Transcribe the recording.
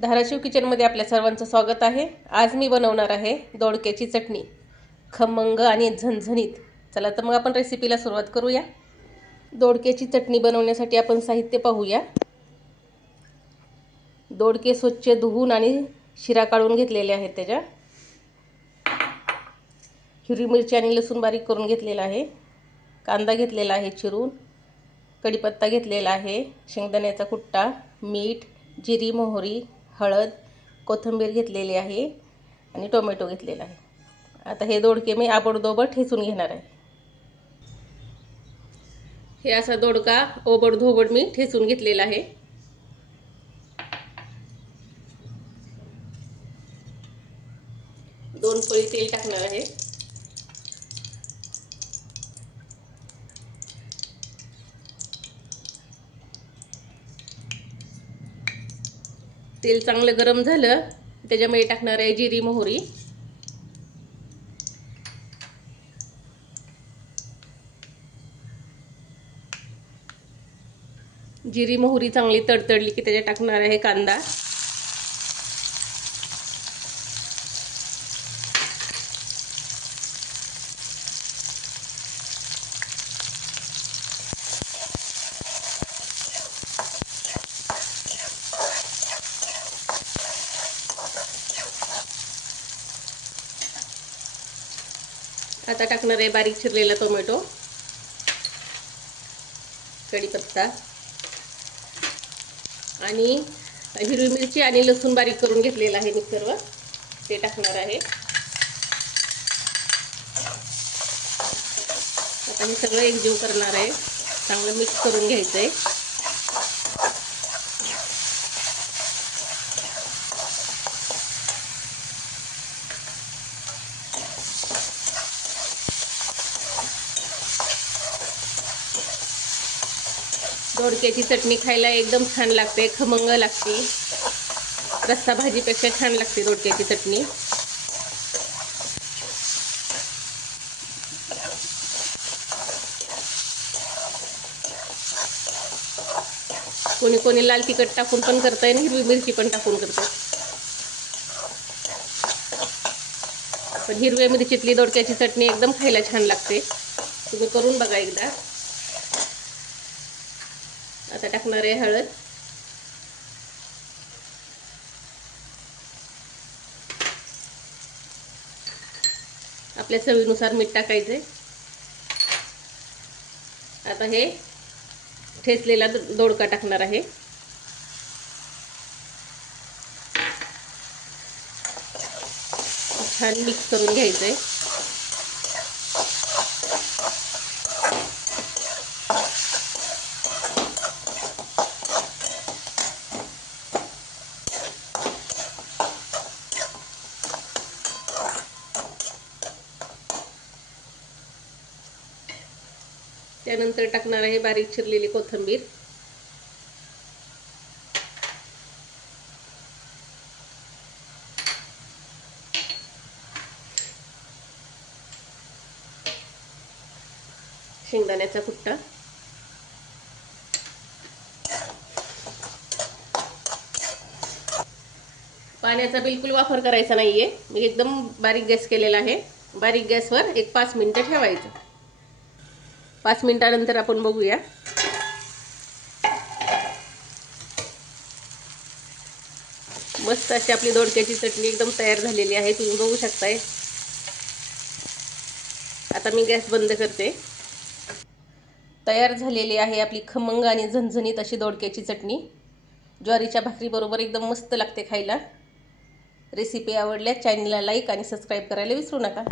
धाराशिव किचनमध्ये आपल्या सर्वांचं स्वागत आहे. आज मी बनवणार आहे दोडक्याची चटणी. खमंग आणि झणझणीत. चला तर मग आपण रेसिपीला सुरुवात करूया. दोडक्याची चटणी बनवण्यासाठी आपण साहित्य पाहूया. दोडके स्वच्छ धुवून आणि शिरा काढून घेतलेले आहेत त्याच्या. हिरवी मिरची आणि लसूण बारीक करून घेतलेला आहे. कांदा घेतलेला आहे चिरून. कढीपत्ता घेतलेला आहे. शेंगदाण्याचा कुट्टा मीठ जिरी मोहरी हळद कोथिंबीर घेतलेली आहे आणि टोमॅटो घेतलेला आहे. आता हे दोडके मी आबडदोबड ठेचून घेणार आहे. हे असा दोडका ओबडधोबड मी ठेचून घेतलेला आहे. दोन फळी तेल टाकणार आहे. तेल चांगलं गरम झालं त्याच्यामध्ये टाकणार आहे जिरी मोहरी. जिरी मोहरी चांगली तडतडली की त्याच्यात टाकणार आहे कांदा. आता टाकणार आहे बारीक चिरलेला टोमॅटो कढीपत्ता. आणि हिरवी मिरची आणि लसूण बारीक करून घेतलेला आहे मिक्सरवर. ते टाकणार आहे. आता हे सगळं एकजीव करणार आहे. चांगलं मिक्स करून घ्यायचं आहे दोडक्याची चटणी खायला एकदम छान लागते खमंग लागते. रस्सा भाजीपेक्षा छान लागते दोडक्याची चटणी. कोणी कोणी लाल तिखट टाकून पण करताय आणि हिरवी मिरची पण टाकून करतात पण हिरव्या मिरचीतली दोडक्याची चटणी एकदम खायला छान लागते. तुम्ही करून बघा एकदा. आता टाकणार आहे हळद. आपल्या चवीनुसार मीठ टाकायचे आता हे ठेचलेला दोडका टाकणार आहे. छान मिक्स करून घ्यायचं आहे. त्यानंतर टाकणार आहे बारीक चिरलेली कोथिंबीर. शेंगदाण्याचा कुट्टा. पाण्याचा बिलकुल वापर करायचा नाहीये. मी एकदम बारीक गॅस केलेला आहे. बारीक गॅसवर एक पाच मिनिटं ठेवायचं. पाच मिनटानंतर आपण बघूया. मस्त अशी आपली दोडक्याची चटणी एकदम तयार झालेली आहे. तुम्ही बघू शकताय. आता मी गॅस बंद करते. तयार झालेली आहे आपली खमंग आणि झणझणीत अशी दोडक्याची चटणी. ज्वारीच्या भाकरीबरोबर एकदम मस्त लागते खायला. रेसिपी आवडल्या चॅनलला लाईक आणि सबस्क्राईब करायला विसरू नका.